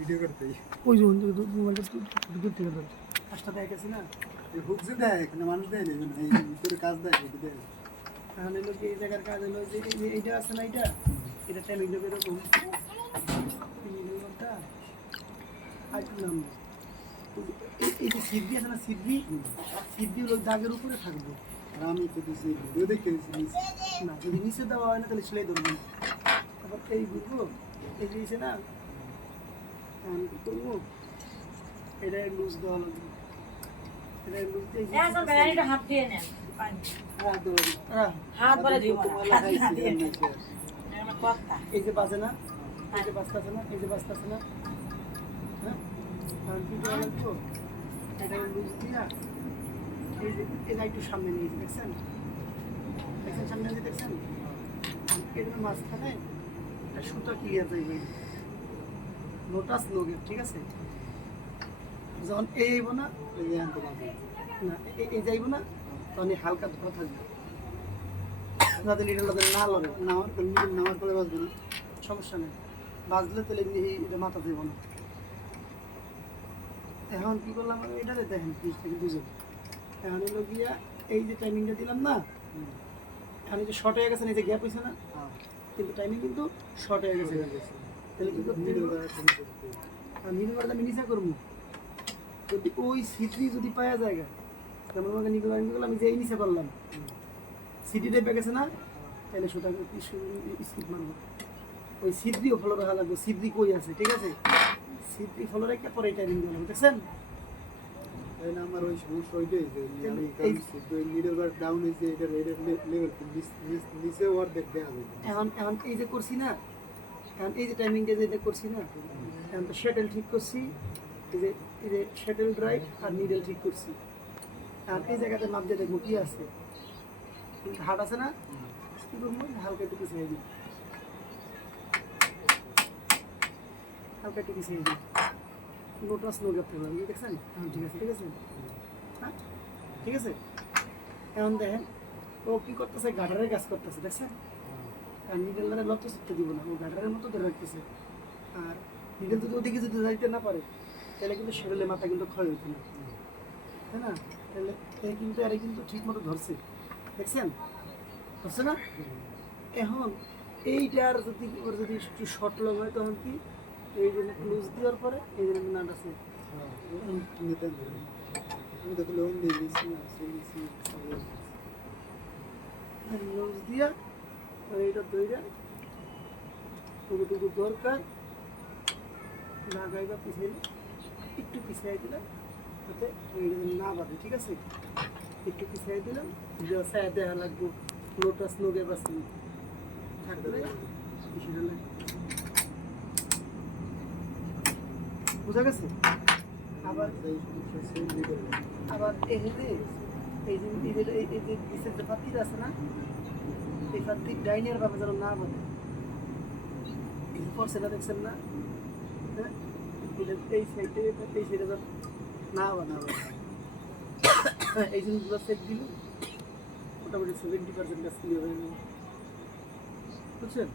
Video করতে। ওই যে মোবাইলটা দূর- থেকে ধর পাঁচটা দেখা না? হুক যে দেয় কোনো মানুষ দেয় না এই ভিতরে কাজ দেয় এটা দেয়। তাহলে হলো কি এই জায়গার কাজ হলো যে এইটা আছে না এটা এটা টাইমিং দেবে। এরকম আর কি নাম এই- যে সিদ্ধি আছে না সিদ্ধি সিদ্ধি হলো দাগের উপরে থাকবে। আর আমি তো দিছি ভিডিও দেখতে দিছি না যদি নিচে দেওয়া হয় না তাহলে সেলাই ধরবে তারপর এই বুঝব এই যে না কি করব? এটা লুজ দেওয়া লাগবে। এটা লুজ দিয়ে এই যে- এখন ব্যাটারিটা হাত দিয়ে নেন হাত ধরে হ্যাঁ, হাত বলে দিব। না তোমার হাত লাগাইছি না দিয়ে এমনি নেন। করে। আমার কথা। এই যে বাজে না? এই যে বাজতে আছে না? এই যে বাজতে আছে না? হ্যাঁ? কারণ কি দেওয়া লাগবো? এটা লুজ দিয়া এই যে এটা একটু সামনে নিয়ে দেখছেন? দেখছেন সামনে নিয়ে দেখছেন? এটার মাঝখানে সুতা ক্লিয়ার যাইবে। লোটাস লোগে ঠিক আছে? যখন এই আইব না না এই- যাইব না তখন হালকা ধরা থাকবে। যাতে লিডারটা যেন না লড়ে নামার করলে নিজের নামার করলে বাঁচবে না। সমস্যা নেই। বাজলে তাহলে এই এটা মাথা দেব না। এখন কি করলাম আমি? এটাতে দেখেন পিস থেকে দুজন এখন হলো গিয়া এই যে টাইমিংটা দিলাম না এখন এই যে শর্ট হয়ে গেছে না এই যে গ্যাপ হয়েছে না হ্যাঁ, কিন্তু টাইমিং কিন্তু শর্ট হয়ে গেছে। তাহলে কি করতে আমি নিচে করব। যদি ওই সিটি যদি পাওয়া যায় যেমন আমাকে নিকল নিকল আমি যে এই নিচে করলাম। হুম। সিটি না তাহলে সেটা স্কিপ মারবো। ওই সিদ্রিও ফলো রাখা লাগবে। সিদ্রি কই আছে? ঠিক আছে? সিদ্রি ফলো রেখে পরে এটা রিং দিলাম দেখছেন? আমার ওই সমস্যা ওইটাই যে আমি লিডার বার ডাউন হয়েছে এটা এটার লেভেল নিচে অর্ধেক দেখা এখন এখন এই যে করছি না এখন এই যে টাইমিংটা যে এটা করছি না এখন তো শ্যাটেল ঠিক করছি, এই যে এই যে শ্যাটেল ড্রাইভ আর নিডেল ঠিক করছি। আর এই জায়গাতে মাপ দিয়ে দেখব কি আছে হাট আছে না হালকা একটু পিছিয়ে দিই। হালকা একটু পিছিয়ে দিই। দেখছেন এখন ঠিক আছে ঠিক আছে। হ্যাঁ ঠিক আছে? এখন দেখেন, ও কি করতেছে? গাটারের কাজ করতেছে, দেখছেন? আর নিডেল দ্বারা লক্ষ্য শিখতে দিব না ও গাটারের মতো ধরে রাখতেছে আর নিডেল যদি ওদিকে যদি যাইতে না পারে তাহলে কিন্তু সেরেলে মাথা কিন্তু ক্ষয় হইতে না তাই না তাহলে এ কিন্তু আরে কিন্তু ঠিক মতো ধরছে দেখছেন ধরছে না এখন এইটার যদি ওর যদি একটু শর্ট লং হয় তখন কি এই জন্য ক্লোজ দেওয়ার পরে এই জন্য নাট আছে হ্যাঁ, আমি তো দিয়া আর এইটা দইরা টুকু দরকার। লাগাইবা পিছিয়ে একটু পিছিয়ে দিলাম, যাতে না বাঁধে, ঠিক আছে? একটু পিছিয়ে দিলাম সায়া দেওয়া লাগবো লোটাস নোগে বাসি থাকলে পিছিয়ে লাগে বুঝা গেছে? আবার আবার এই যে এই যে এই যে পাত্তিটা আছে না? এই পাত্তির ডাইনের ভাবে যেন না বলে। এরপর সেটা দেখছেন না? হ্যাঁ? এই সাইডে এই সাইডে যেন না বানাবে এই জিনিসগুলো দিল। মোটামুটি সেভেন্টি পার্সেন্ট কাজ ক্লিয়ার হয়ে গেল। বুঝছেন?